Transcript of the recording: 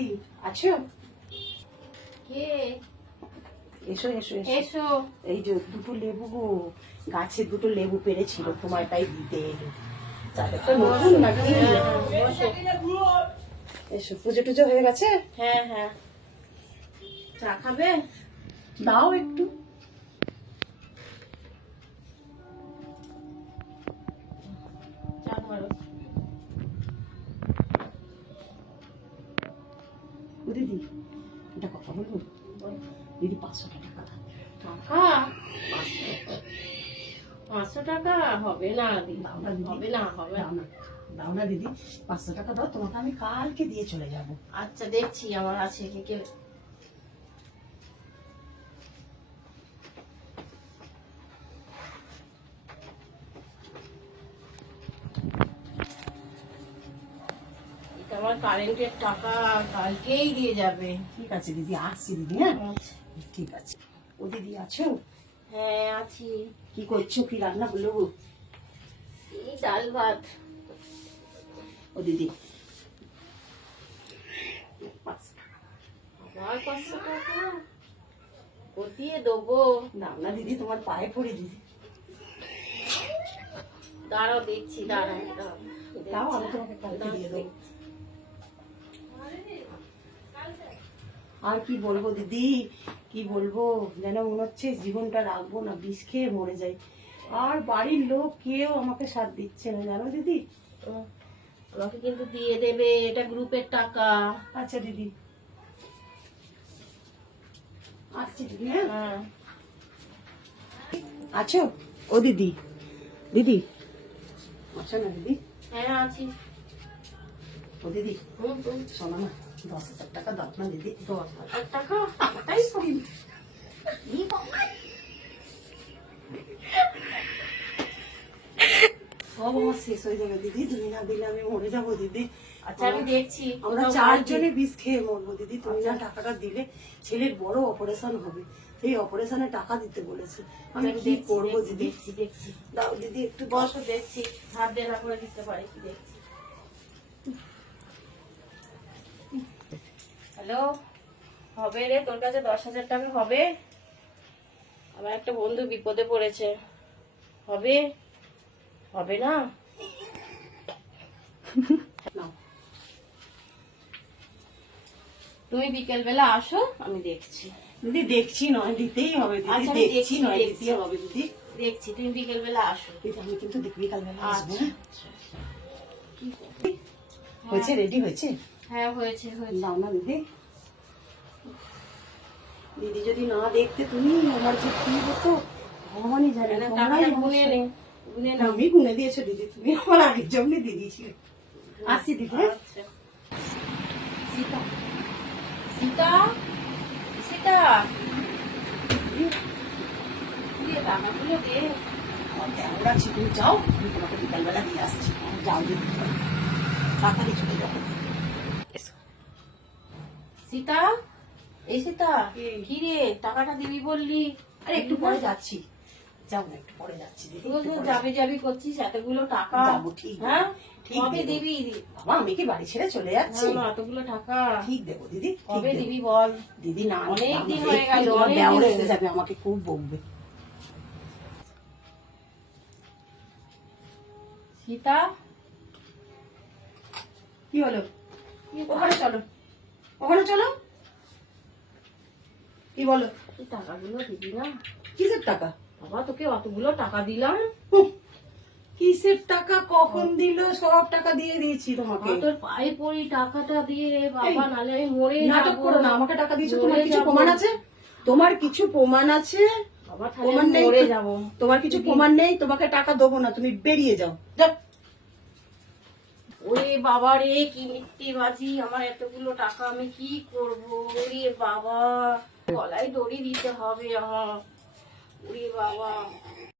দিদি আছো? কে? এসো এসো এসো। এসো। এই যে দুটো লেবু গো, গাছে দুটো লেবু পেরেছিল, তোমার তাই দিতে এলো। চাটা তো নতুন নাকি? এসো, পুজো টুজো হয়ে গেছে? হ্যাঁ হ্যাঁ। চা খাবে? দাও একটু। চা ধরো। ও দিদি, এটা কথা বলবো? দিদি 500 টাকা দাও। টাকা? 500 টাকা হবে না দিদি। দাও না দিদি। হবে না, হবে দাও না, দাও না দিদি, 500 টাকা দাও, তোমাকে আমি কালকে দিয়ে চলে যাবো। আচ্ছা দেখছি আমার আছে কি কে। এটা আমার কারেন্টের টাকা, কালকেই দিয়ে যাবে। ঠিক আছে দিদি, আসছি দিদি। হ্যাঁ আচ্ছা। ঠিক আছে। ও দিদি আছো? হ্যাঁ আছি। কি করছো, কি রান্না করলো গো? এই ডাল ভাত। ও দিদি 500 টাকা আবার 500 টাকা কোথায় দেবো? দাও না দিদি, তোমার পায়ে পড়ে দিদি। দাঁড়াও দেখছি, দাঁড়াও দাও, আমি তোমাকে কালকে দিয়ে দেবো। আর কি বলবো দিদি, কি বলবো, যেন মনে হচ্ছে জীবনটা রাখবো না, বিষ খেয়ে মরে যাই। আর বাড়ির লোক কেউ আমাকে সাথ দিচ্ছে না, জানো দিদি। আমাকে কিন্তু দিয়ে দেবে, এটা গ্রুপের টাকা। আচ্ছা দিদি, আসছি দিদি। হ্যাঁ হ্যাঁ। আছো? ও দিদি, দিদি আছো না দিদি? হ্যাঁ আছি। ও দিদি, হুম হুম। শোনো না, 10,000 টাকা দাও না দিদি। 10,000 টাকা? টাকাটাই করিনি। সব আমার শেষ হয়ে যাবে দিদি, তুমি না দিলে আমি মরে যাবো দিদি। আচ্ছা আমি দেখছি। আমরা কোথাও 4 পাই। জনে বিষ খেয়ে মরবো দিদি, তুমি না টাকাটা দিলে। ছেলের বড় অপারেশন হবে, সেই অপারেশনে টাকা দিতে বলেছে। আমি আমি কি দেখছি, করবো দেখছি, দিদি? দেখছি দেখছি। দাও দিদি একটু। বসো দেখছি, হাত দেনা করে দিতে পারি কি দেখছি। হ্যালো, হবে রে, তোর কাছে 10,000 টাকা হবে? আমার একটা বন্ধু বিপদে পড়েছে। হবে? হবে না? নাও। তুমি বিকেল বেলা আসো, আমি দেখছি। দিদি দেখছি নয়, দিতেই হবে দিদি। আচ্ছা, আমি দেখছি দেখছি, নয়, দেখছি। দিতেই হবে দিদি। দেখছি, তুমি বিকেল বেলা আসো। দিদি আমি কিন্তু দেখবি কালবেলা আসবো। আচ্ছা। কি করবো? হয়েছে, রেডি হয়েছে? হ্যাঁ হয়েছে হয়েছে। দাও না দিদি। দিদি যদি না দেখতে তুমি, আমার যে কি হতো ভগবানই জানে। না, তোমরাই টাকাটা আমার গুনে নে, গুনে নাও। আমি গুনে দিয়েছো দিদি, তুমি আমার আগের জন্মে দিয়ে দিয়েছিলে। আসছি দিদি। হ্যাঁ? আচ্ছা। সীতা, সীতা, সীতা, দিয়ে টাকাগুলো দে। আমার কেমন আছে, তুমি যাও, আমি তোমাকে বিকালবেলা দিয়ে আসছি। যাও দিদি, তাড়াতাড়ি চলে যাবো। সীতা, এই সীতা, কি? কি রে, টাকাটা দিবি বললি? আরে একটু পরে যাচ্ছি, যাও না, একটু পরে যাচ্ছি দিদি। তুই তো যাবি যাবি করছিস, এতগুলো টাকা। যাবো, ঠিক হ্যাঁ, ঠিক কবে দেবো। দিবি? বাবা আমি কি বাড়ি ছেড়ে চলে যাচ্ছি? না, এতগুলো টাকা ঠিক দেবো দিদি, ঠিক কবে দেবো। দিবি বল? দিদি না, অনেক আমাকে দিন হয়ে এক্ষুনি গেল, তোমার অনেক দেওর দিন এসে হয়ে যাবে, আমাকে খুব বকবে। সীতা, কি হলো? ওখানে চলো, ওখানে চলো। কি বলো? এই টাকাগুলো দিবি না? কিসের টাকা? বাবা তোকে অতগুলো টাকা দিলাম, হুঁ, কিসের টাকা, কখন দিল? সব টাকা দিয়ে দিয়েছি তোমাকে। তোর পায়ে পড়ি, টাকাটা দিয়ে বাবা, নালে আমি মরে নাটক যাবো। করো না, আমাকে টাকা দিয়েছো, তোমার মরে কিছু যাবো। প্রমাণ আছে? তোমার কিছু প্রমাণ আছে? বাবা তাহলে প্রমাণ আমি নেই মরে তো? যাবো। তোমার কিছু প্রমাণ নেই, তোমাকে টাকা দেবো না, তুমি বেরিয়ে যাও, যাও। ওরে বাবা রে, কি মিথ্যেবাজি, আমার এতগুলো টাকা আমি কি করবো? ওরে বাবা, গলায় দড়ি দিতে হবে আমার। ওরে বাবা।